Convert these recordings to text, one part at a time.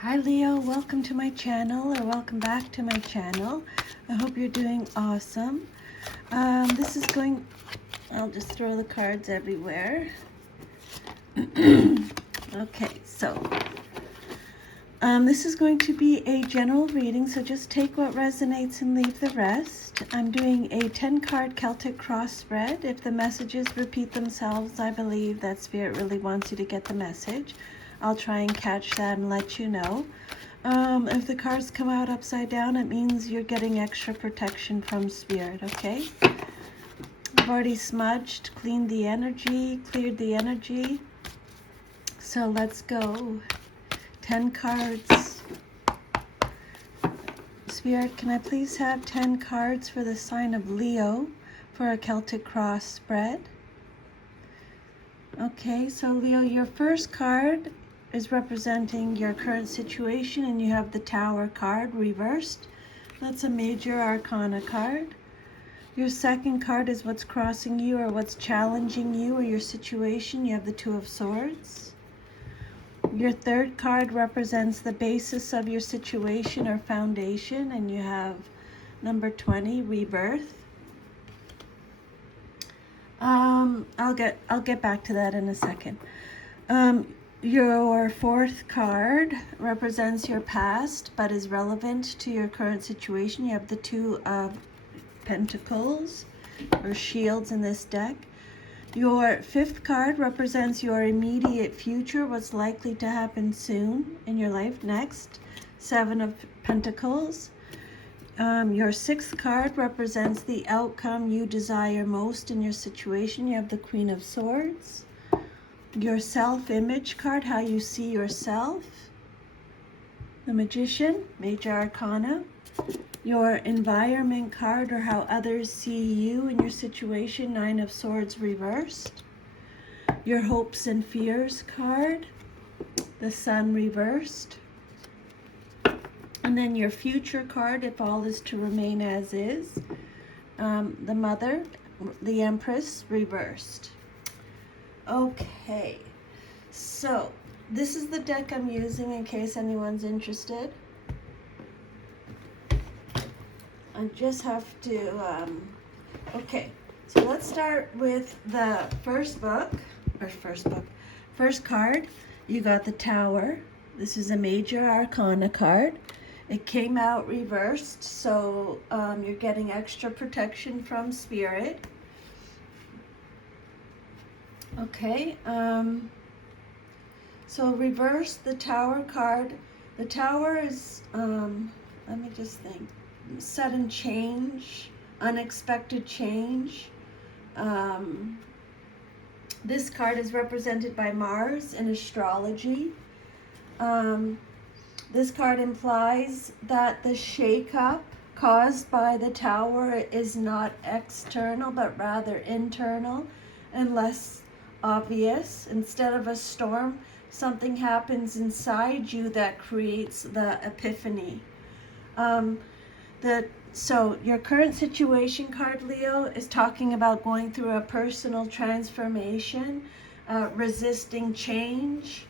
Hi Leo, welcome to my channel, or welcome back to my channel. I hope you're doing awesome. This is going, I'll just throw the cards everywhere. Okay, so this is going to be a general reading, so just take what resonates and leave the rest. I'm doing a 10-card Celtic cross spread. If the messages repeat themselves, I believe that Spirit really wants you to get the message. I'll try and catch that and let you know. If the cards come out upside down, it means you're getting extra protection from Spirit, okay? I've already smudged, cleaned the energy, cleared the energy. So let's go. 10 cards. Spirit, can I please have 10 cards for the sign of Leo for a Celtic cross spread? Okay, so Leo, your first card is representing your current situation, and you have the Tower card reversed. That's a major arcana card. Your second card is what's crossing you or what's challenging you or your situation. You have the Two of Swords. Your third card represents the basis of your situation or foundation, and you have number 20, Rebirth. I'll get back to that in a second. Your fourth card represents your past but is relevant to your current situation. You have the Two of Pentacles or Shields in this deck. Your fifth card represents your immediate future, what's likely to happen soon in your life. Next, Seven of Pentacles. Your sixth card represents the outcome you desire most in your situation. You have the Queen of Swords. Your self-image card, how you see yourself. The Magician, Major Arcana. Your environment card, or how others see you in your situation, Nine of Swords reversed. Your hopes and fears card, the Sun reversed. And then your future card, if all is to remain as is, the Mother, the Empress reversed. Okay, so this is the deck I'm using in case anyone's interested. I just have to, okay, so let's start with the first card. You got the Tower. This is a Major Arcana card. It came out reversed, so you're getting extra protection from Spirit. Okay, so reverse the Tower card. The Tower is, let me just think, sudden change, unexpected change. This card is represented by Mars in astrology. This card implies that the shakeup caused by the Tower is not external, but rather internal and less obvious. Instead of a storm, something happens inside you that creates the epiphany. So your current situation card, Leo, is talking about going through a personal transformation, resisting change,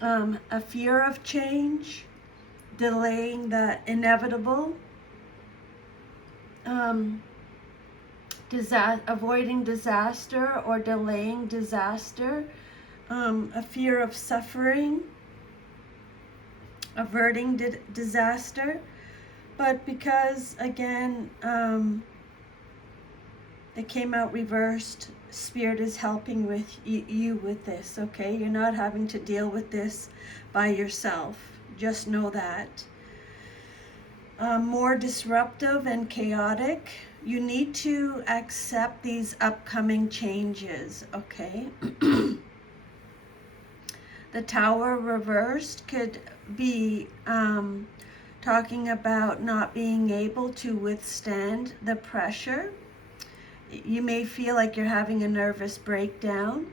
a fear of change, delaying the inevitable, avoiding disaster or delaying disaster, a fear of suffering, averting disaster. But because, again, it came out reversed, Spirit is helping with you with this, okay? You're not having to deal with this by yourself. Just know that. More disruptive and chaotic. You need to accept these upcoming changes, okay? The Tower reversed could be talking about not being able to withstand the pressure. You may feel like you're having a nervous breakdown.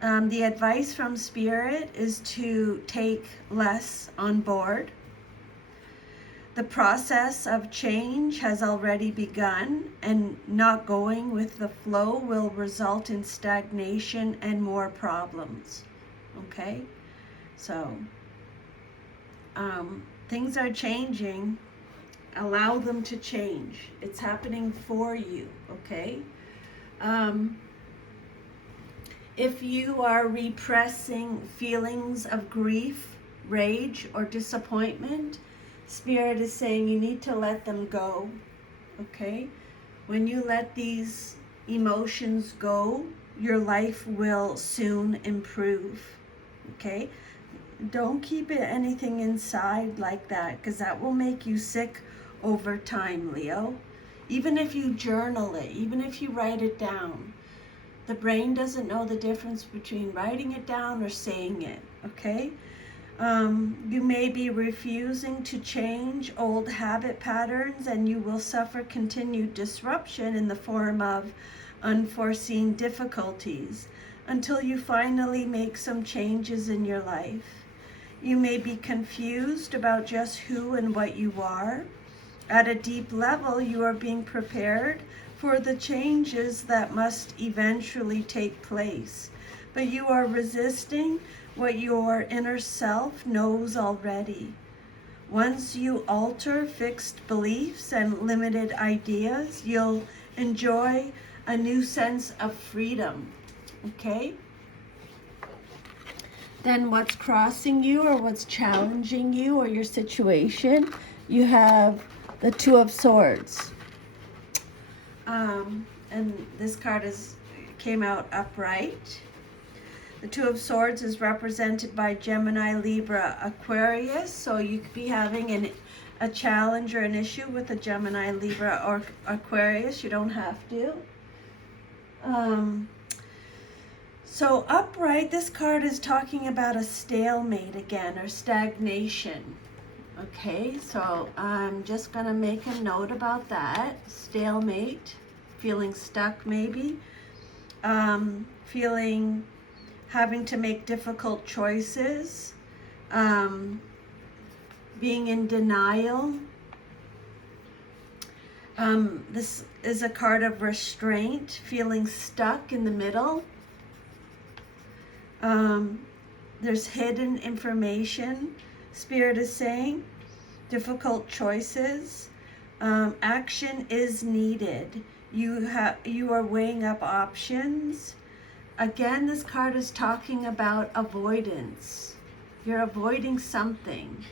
The advice from Spirit is to take less on board. The process of change has already begun, and not going with the flow will result in stagnation and more problems. Okay? So Things are changing. Allow them to change. It's happening for you, okay? If you are repressing feelings of grief, rage, or disappointment, Spirit is saying you need to let them go, okay? When you let these emotions go, your life will soon improve, okay? Don't keep anything inside like that, because that will make you sick over time, Leo. Even if you journal it, even if you write it down, the brain doesn't know the difference between writing it down or saying it, okay? You may be refusing to change old habit patterns, and you will suffer continued disruption in the form of unforeseen difficulties until you finally make some changes in your life. You may be confused about just who and what you are. At a deep level, you are being prepared for the changes that must eventually take place, but you are resisting what your inner self knows already. Once you alter fixed beliefs and limited ideas, you'll enjoy a new sense of freedom, okay? Then what's crossing you or what's challenging you or your situation, you have the Two of Swords. And this card came out upright. The Two of Swords is represented by Gemini, Libra, Aquarius. So you could be having a challenge or an issue with a Gemini, Libra, or Aquarius. You don't have to. So upright, this card is talking about a stalemate again, or stagnation. Okay, so I'm just going to make a note about that. Stalemate, feeling stuck maybe, having to make difficult choices, being in denial. This is a card of restraint, feeling stuck in the middle. There's hidden information, Spirit is saying, difficult choices. Action is needed. You are weighing up options. Again, this card is talking about avoidance. You're avoiding something.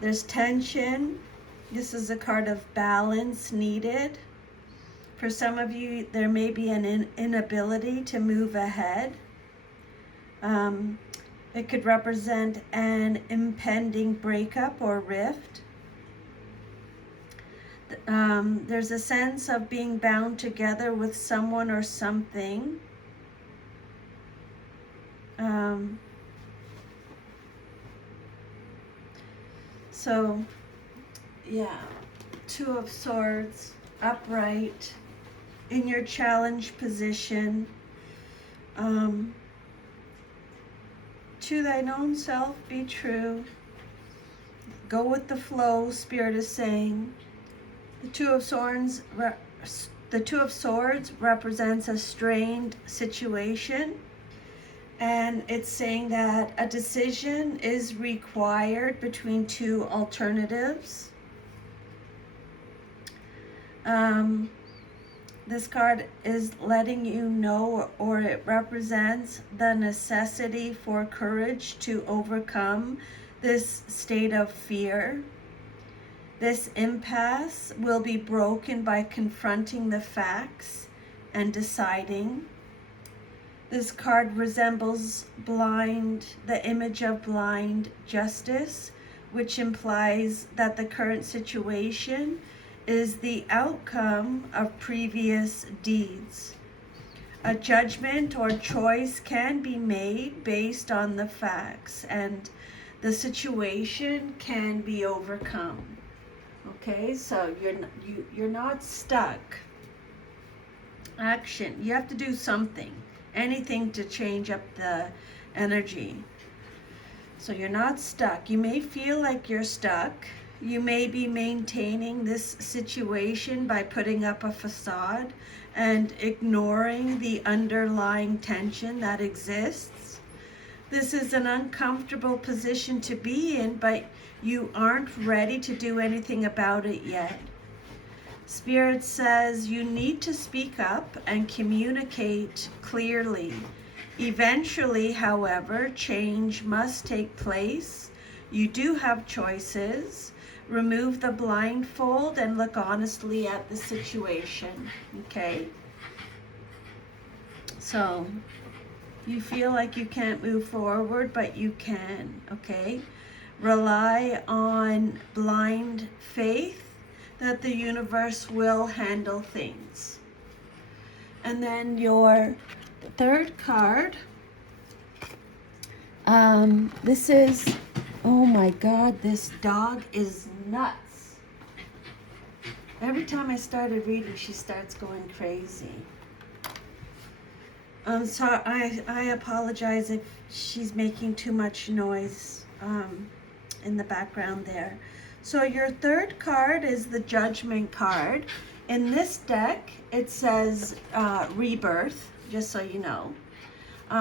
There's tension. This is a card of balance needed. For some of you, there may be an inability to move ahead. It could represent an impending breakup or rift. There's a sense of being bound together with someone or something. So, yeah, Two of Swords, upright, in your challenge position. To thine own self be true. Go with the flow, Spirit is saying. The Two of Swords represents a strained situation, and it's saying that a decision is required between two alternatives. This card is letting you know, or it represents the necessity for courage to overcome this state of fear. This impasse will be broken by confronting the facts and deciding. This card resembles the image of blind justice, which implies that the current situation is the outcome of previous deeds. A judgment or choice can be made based on the facts, and the situation can be overcome. Okay, so you're not stuck. Action. You have to do something, anything to change up the energy. So you're not stuck. You may feel like you're stuck. You may be maintaining this situation by putting up a facade and ignoring the underlying tension that exists. This is an uncomfortable position to be in, but you aren't ready to do anything about it yet. Spirit says you need to speak up and communicate clearly. Eventually, however, change must take place. You do have choices. Remove the blindfold and look honestly at the situation, okay? So, you feel like you can't move forward, but you can, okay? Rely on blind faith that the universe will handle things. And then your third card, this is, oh my God, this dog is nuts. Every time I started reading, she starts going crazy. So I apologize if she's making too much noise in the background there. So your third card is the Judgment card. In this deck, it says Rebirth, just so you know.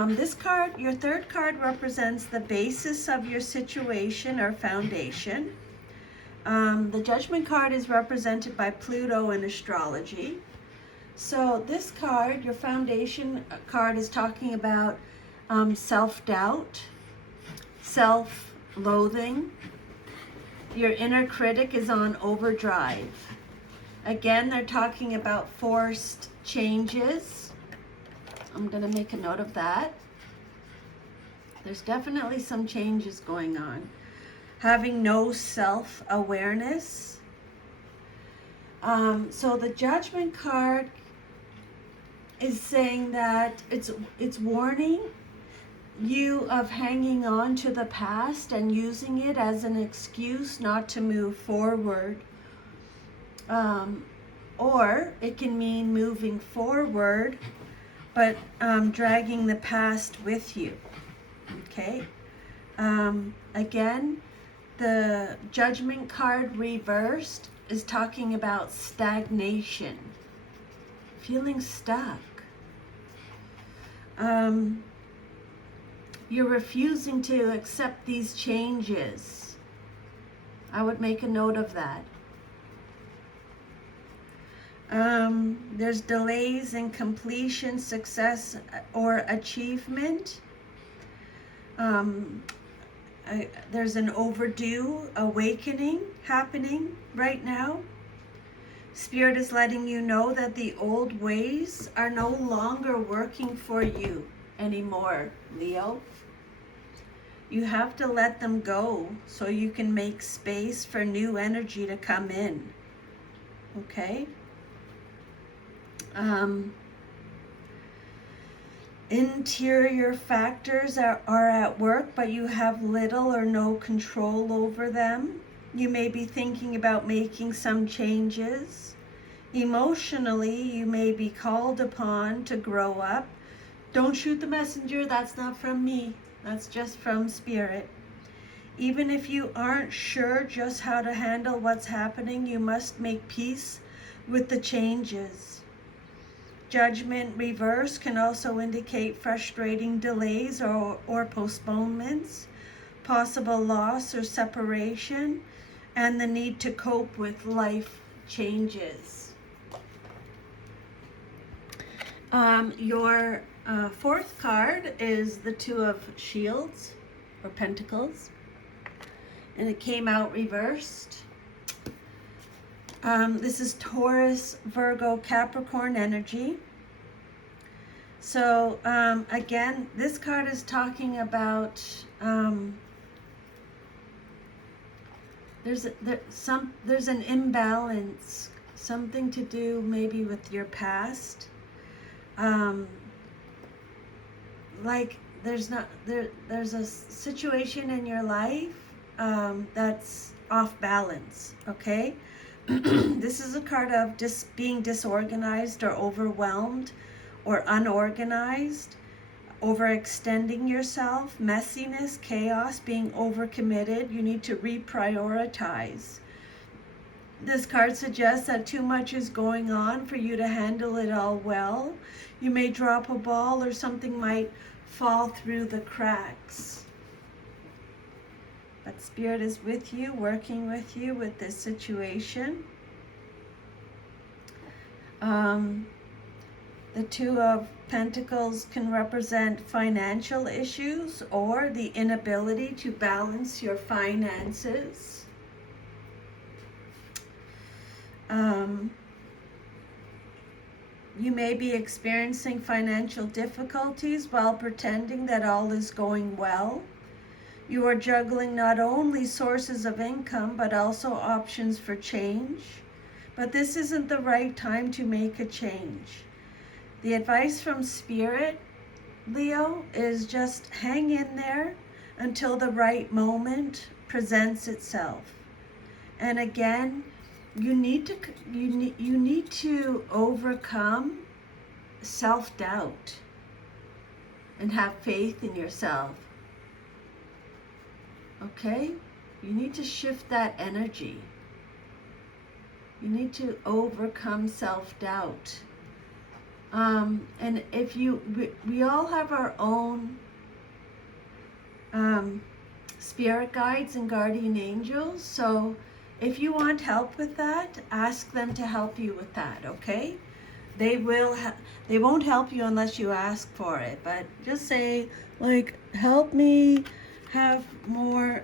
This card, your third card, represents the basis of your situation or foundation. The Judgment card is represented by Pluto in astrology. So this card, your foundation card, is talking about self-doubt, self-loathing. Your inner critic is on overdrive. Again, they're talking about forced changes. I'm going to make a note of that. There's definitely some changes going on. Having no self-awareness. So the Judgment card is saying that it's warning you of hanging on to the past and using it as an excuse not to move forward. Or it can mean moving forward, but dragging the past with you. Okay? Again, the Judgment card reversed is talking about stagnation, feeling stuck. You're refusing to accept these changes. I would make a note of that. There's delays in completion, success, or achievement. There's an overdue awakening happening right now. Spirit is letting you know that the old ways are no longer working for you anymore, Leo. You have to let them go so you can make space for new energy to come in. Okay? Interior factors are at work, but you have little or no control over them. You may be thinking about making some changes. Emotionally, you may be called upon to grow up. Don't shoot the messenger, that's not from me. That's just from Spirit. Even if you aren't sure just how to handle what's happening, you must make peace with the changes. Judgment reverse can also indicate frustrating delays or postponements, possible loss or separation, and the need to cope with life changes. Your fourth card is the Two of Shields or Pentacles, and it came out reversed. This is Taurus, Virgo, Capricorn energy. So again, this card is talking about there's an imbalance, something to do maybe with your past. Like there's a situation in your life that's off balance. Okay. This is a card of being disorganized or overwhelmed or unorganized, overextending yourself, messiness, chaos, being overcommitted. You need to reprioritize. This card suggests that too much is going on for you to handle it all well. You may drop a ball or something might fall through the cracks. But Spirit is with you, working with you with this situation. The Two of Pentacles can represent financial issues or the inability to balance your finances. You may be experiencing financial difficulties while pretending that all is going well. You are juggling not only sources of income, but also options for change. But this isn't the right time to make a change. The advice from Spirit, Leo, is just hang in there until the right moment presents itself. And again, you need to overcome self-doubt and have faith in yourself. Okay? You need to shift that energy. You need to overcome self-doubt. And if we all have our own spirit guides and guardian angels. So if you want help with that, ask them to help you with that, okay? They won't help you unless you ask for it, but just say, like, help me have more,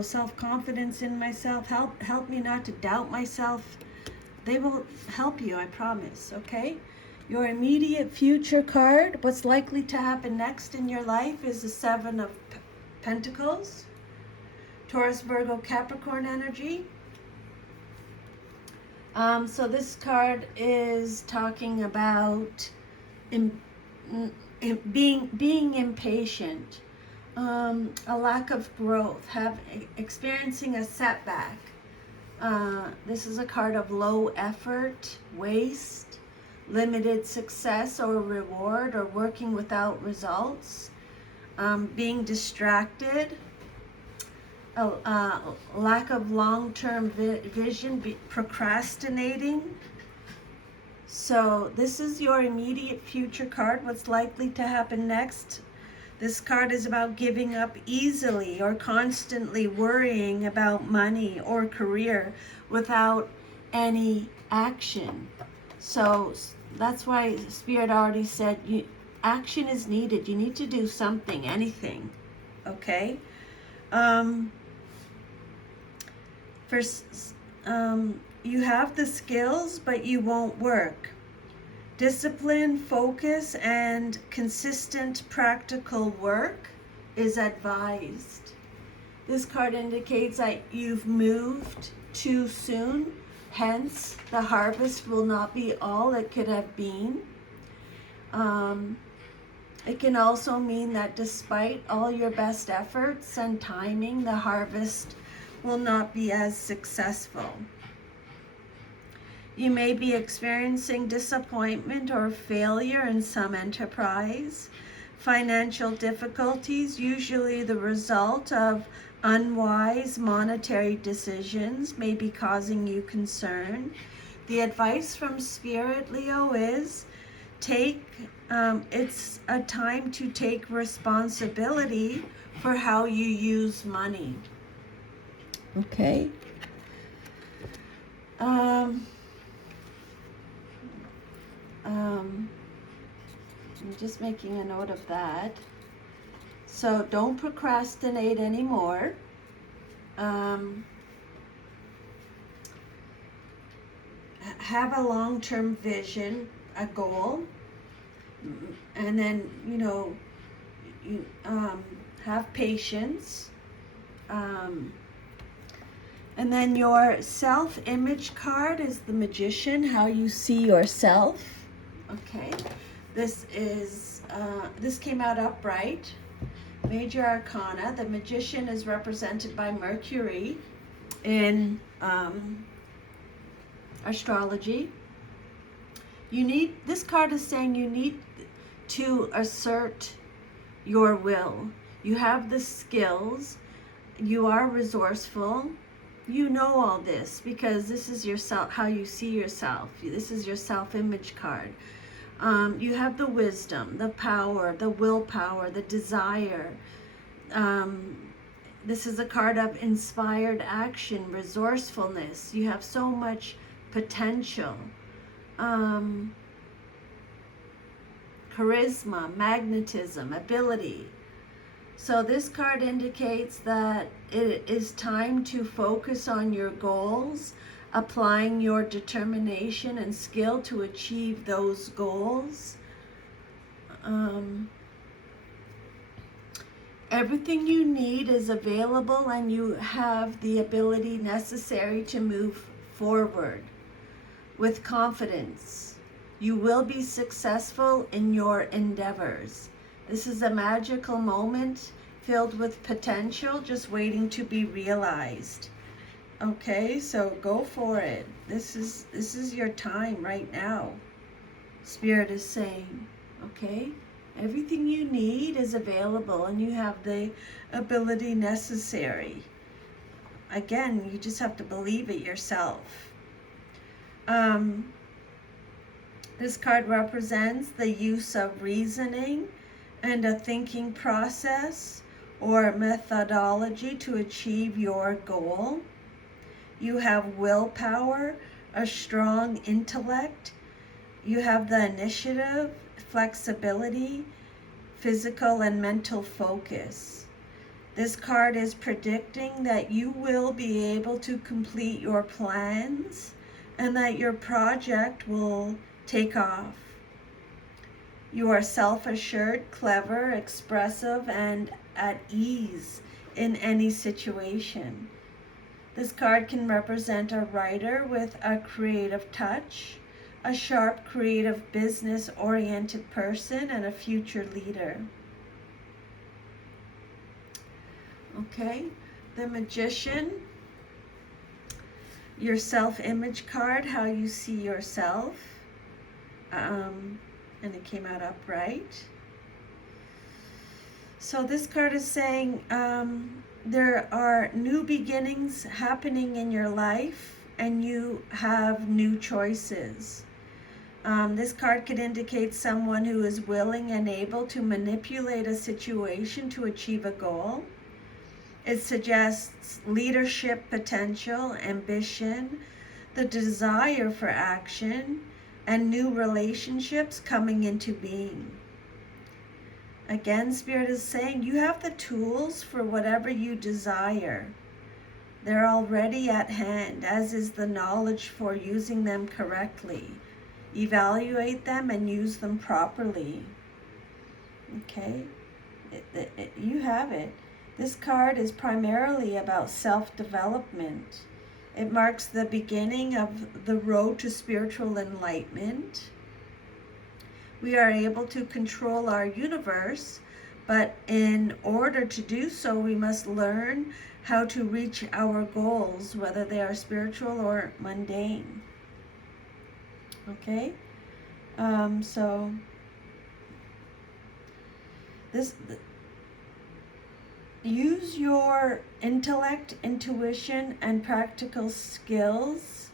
self-confidence in myself. Help me not to doubt myself. They will help you, I promise, okay? Your immediate future card, what's likely to happen next in your life, is the Seven of Pentacles, Taurus, Virgo, Capricorn energy. So this card is talking about being impatient, a lack of growth, experiencing a setback. This is a card of low effort, waste, limited success or reward, or working without results, being distracted, a lack of long-term vision, procrastinating. So this is your immediate future card, what's likely to happen next. This card is about giving up easily or constantly worrying about money or career without any action. So that's why Spirit already said action is needed. You need to do something, anything, okay? You have the skills, but you won't work. Discipline, focus, and consistent practical work is advised. This card indicates that you've moved too soon. Hence, the harvest will not be all it could have been. It can also mean that despite all your best efforts and timing, the harvest will not be as successful. You may be experiencing disappointment or failure in some enterprise. Financial difficulties, usually the result of unwise monetary decisions, may be causing you concern. The advice from Spirit, Leo, is it's a time to take responsibility for how you use money. Okay. I'm just making a note of that. So don't procrastinate anymore. Have a long-term vision, a goal, and then, have patience. And then your self-image card is the Magician, how you see yourself. Okay, this came out upright. Major Arcana. The Magician is represented by Mercury in astrology. This card is saying you need to assert your will. You have the skills. You are resourceful. You know all this because this is yourself, how you see yourself. This is your self-image card. You have the wisdom, the power, the willpower, the desire. This is a card of inspired action, resourcefulness. You have so much potential. Charisma, magnetism, ability. So this card indicates that it is time to focus on your goals, applying your determination and skill to achieve those goals. Everything you need is available, and you have the ability necessary to move forward with confidence. You will be successful in your endeavors. This is a magical moment filled with potential, just waiting to be realized. Okay, so go for it. This is your time right now. Spirit is saying, okay? Everything you need is available, and you have the ability necessary. Again, you just have to believe it yourself. This card represents the use of reasoning and a thinking process or methodology to achieve your goal. You have willpower, a strong intellect. You have the initiative, flexibility, physical and mental focus. This card is predicting that you will be able to complete your plans and that your project will take off. You are self-assured, clever, expressive, and at ease in any situation. This card can represent a writer with a creative touch, a sharp, creative, business-oriented person, and a future leader. Okay, the Magician, your self-image card, how you see yourself. And it came out upright. So this card is saying there are new beginnings happening in your life, and you have new choices. This card could indicate someone who is willing and able to manipulate a situation to achieve a goal. It suggests leadership potential, ambition, the desire for action, and new relationships coming into being. Again, Spirit is saying you have the tools for whatever you desire. They're already at hand, as is the knowledge for using them correctly. Evaluate them and use them properly. Okay? You have it. This card is primarily about self-development. It marks the beginning of the road to spiritual enlightenment. We are able to control our universe, but in order to do so, we must learn how to reach our goals, whether they are spiritual or mundane. Okay? So use your intellect, intuition, and practical skills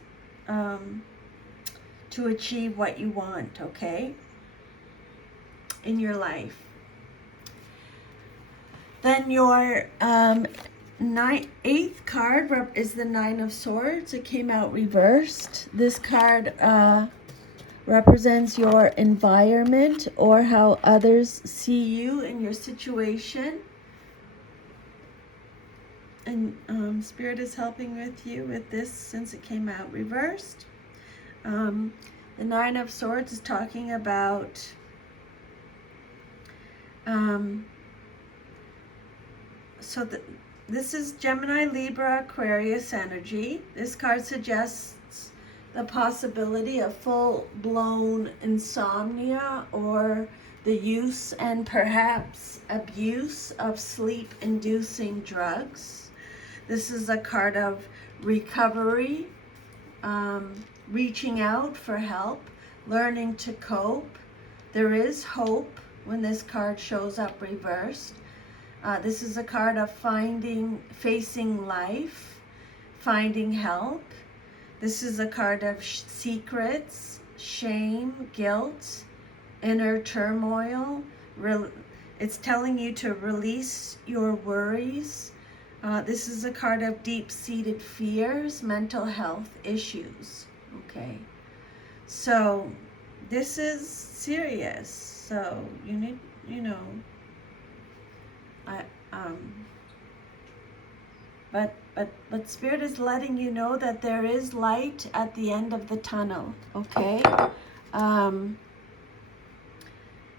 to achieve what you want, okay, in your life. Then your 8th card is the Nine of Swords. It came out reversed. This card represents your environment or how others see you in your situation. And Spirit is helping with you with this since it came out reversed. The Nine of Swords is talking about this is Gemini, Libra, Aquarius energy. This card suggests the possibility of full-blown insomnia or the use and perhaps abuse of sleep-inducing drugs. This is a card of recovery, reaching out for help, learning to cope. There is hope when this card shows up reversed. This is a card of facing life, finding help. This is a card of secrets, shame, guilt, inner turmoil. It's telling you to release your worries. This is a card of deep-seated fears, mental health issues. Okay, so this is serious. So you need, but Spirit is letting you know that there is light at the end of the tunnel. Okay.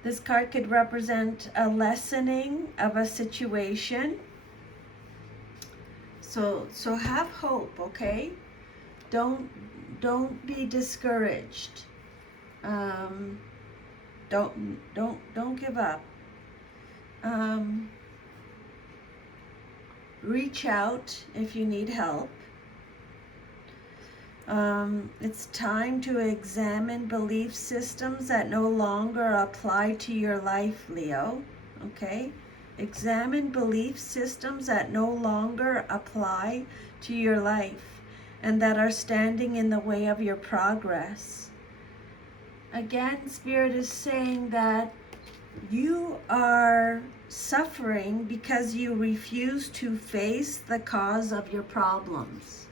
This card could represent a lessening of a situation. So have hope, okay? Don't be discouraged. Don't give up. Reach out if you need help. It's time to examine belief systems that no longer apply to your life, Leo. Okay? Examine belief systems that no longer apply to your life and that are standing in the way of your progress. Again, Spirit is saying that you are suffering because you refuse to face the cause of your problems.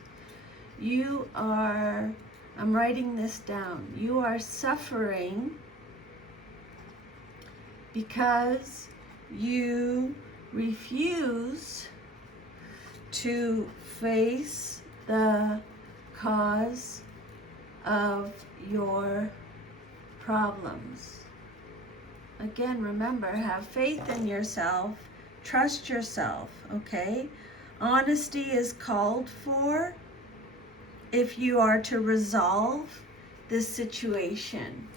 I'm writing this down. You are suffering because you refuse to face the cause of your problems. Again, remember, have faith in yourself, trust yourself, okay? Honesty is called for if you are to resolve this situation.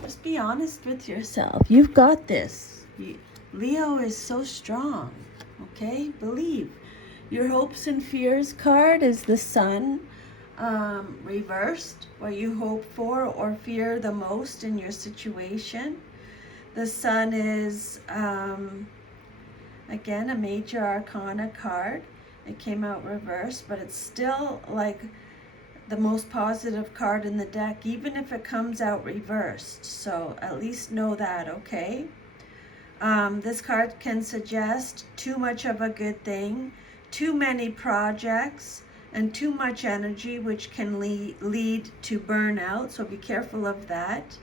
Just be honest with yourself. You've got this. Leo is so strong, okay? Believe. Your hopes and fears card is the Sun reversed, what you hope for or fear the most in your situation. The Sun is, again, a major arcana card. It came out reversed, but it's still like the most positive card in the deck, even if it comes out reversed. So at least know that, okay? This card can suggest too much of a good thing, too many projects, and too much energy, which can lead to burnout. So be careful of that.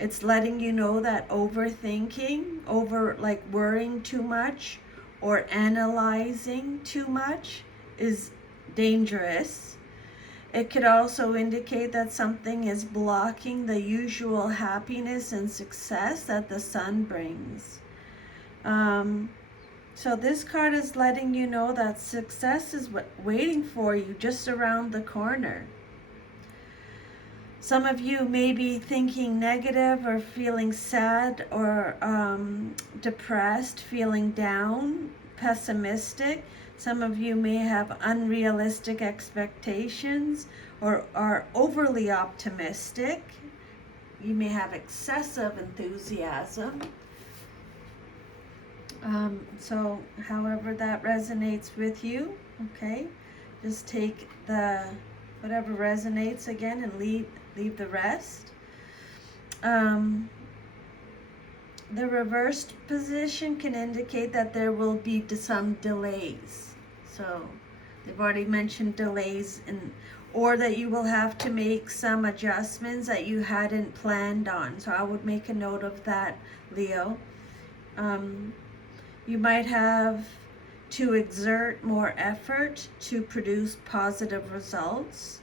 It's letting you know that overthinking, worrying too much or analyzing too much is dangerous. It could also indicate that something is blocking the usual happiness and success that the Sun brings. So this card is letting you know that success is waiting for you just around the corner. Some of you may be thinking negative or feeling sad or depressed, feeling down, pessimistic. Some of you may have unrealistic expectations or are overly optimistic. You may have excessive enthusiasm. So however that resonates with you, okay, just take whatever resonates again and leave the rest. The reversed position can indicate that there will be some delays. So they've already mentioned delays, or that you will have to make some adjustments that you hadn't planned on. So I would make a note of that, Leo. You might have to exert more effort to produce positive results.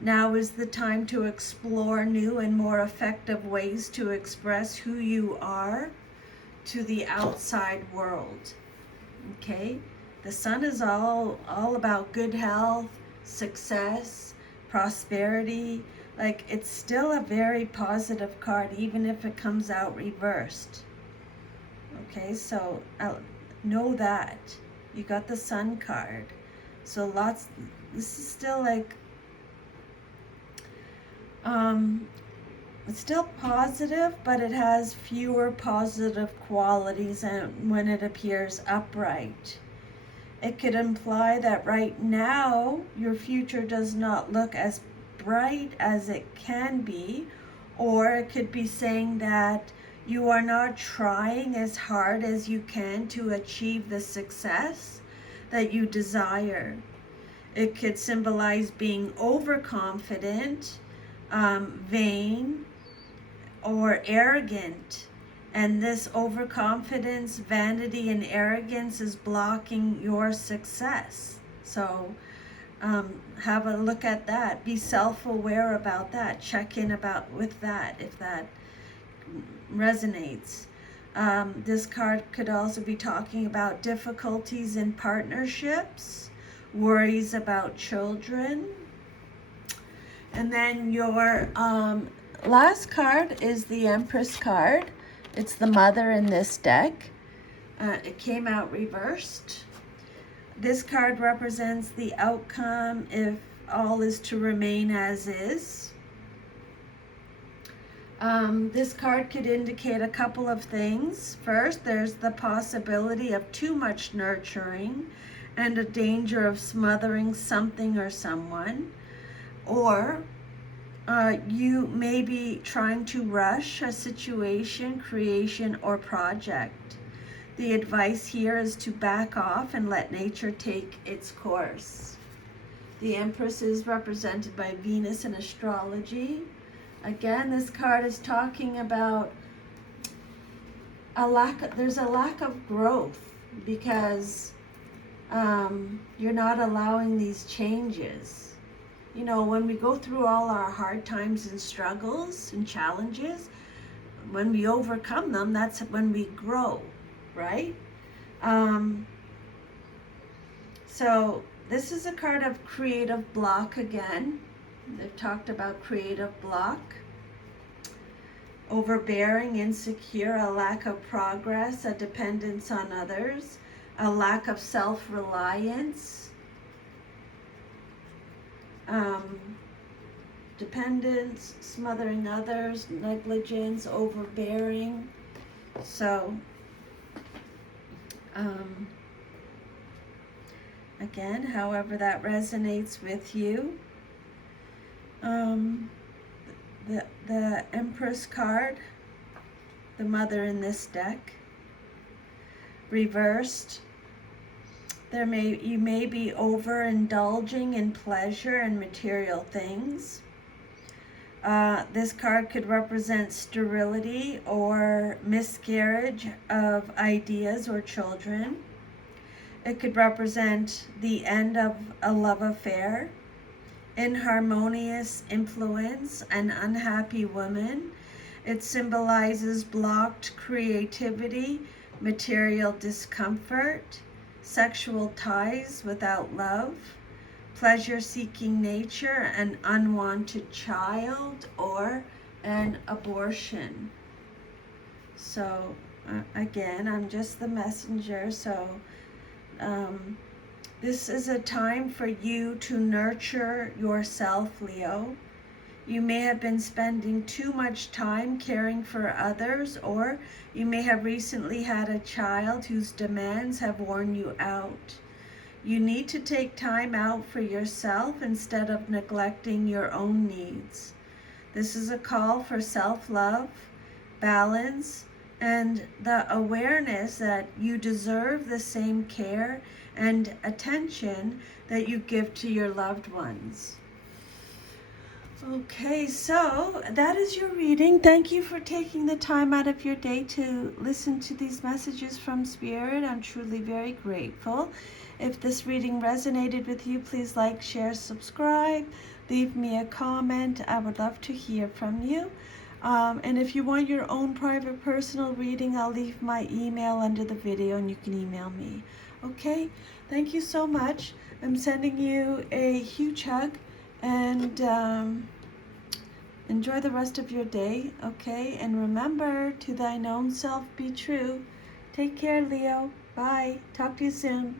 Now is the time to explore new and more effective ways to express who you are to the outside world. Okay? The Sun is all about good health, success, prosperity. Like, it's still a very positive card, even if it comes out reversed. Okay, so know that. You got the Sun card. So this is still like, it's still positive, but it has fewer positive qualities when it appears upright. It could imply that right now your future does not look as bright as it can be, Or it could be saying that you are not trying as hard as you can to achieve the success that you desire. It could symbolize being overconfident, vain, or arrogant. And this overconfidence, vanity, and arrogance is blocking your success. So have a look at that. Be self-aware about that. Check in with that if that resonates. This card could also be talking about difficulties in partnerships, worries about children. And then your last card is the Empress card. It's the mother in this deck. It came out reversed. This card represents the outcome if all is to remain as is. This card could indicate a couple of things. First, there's the possibility of too much nurturing and a danger of smothering something or someone. Or you may be trying to rush a situation, creation, or project. The advice here is to back off and let nature take its course. The Empress is represented by Venus in astrology. Again, this card is talking about there's a lack of growth because you're not allowing these changes. You know, when we go through all our hard times and struggles and challenges, when we overcome them, that's when we grow, right? So this is a card of creative block again. They've talked about creative block, overbearing, insecure, a lack of progress, a dependence on others, a lack of self-reliance, dependence, smothering others, negligence, overbearing. So again, however that resonates with you. The Empress card, the mother in this deck, reversed. You may be overindulging in pleasure and material things. This card could represent sterility or miscarriage of ideas or children. It could represent the end of a love affair, inharmonious influence, an unhappy woman. It symbolizes blocked creativity, material discomfort, sexual ties without love, pleasure-seeking nature, an unwanted child, or an abortion. So again, I'm just the messenger. So this is a time for you to nurture yourself, Leo. You may have been spending too much time caring for others, or you may have recently had a child whose demands have worn you out. You need to take time out for yourself instead of neglecting your own needs. This is a call for self-love, balance, and the awareness that you deserve the same care and attention that you give to your loved ones. Okay, so that is your reading. Thank you for taking the time out of your day to listen to these messages from Spirit. I'm truly very grateful. If this reading resonated with you, please like, share, subscribe, leave me a comment. I would love to hear from you. And if you want your own private personal reading, I'll leave my email under the video and you can email me. Okay, thank you so much. I'm sending you a huge hug and enjoy the rest of your day, okay? And remember, to thine own self be true. Take care, Leo. Bye. Talk to you soon.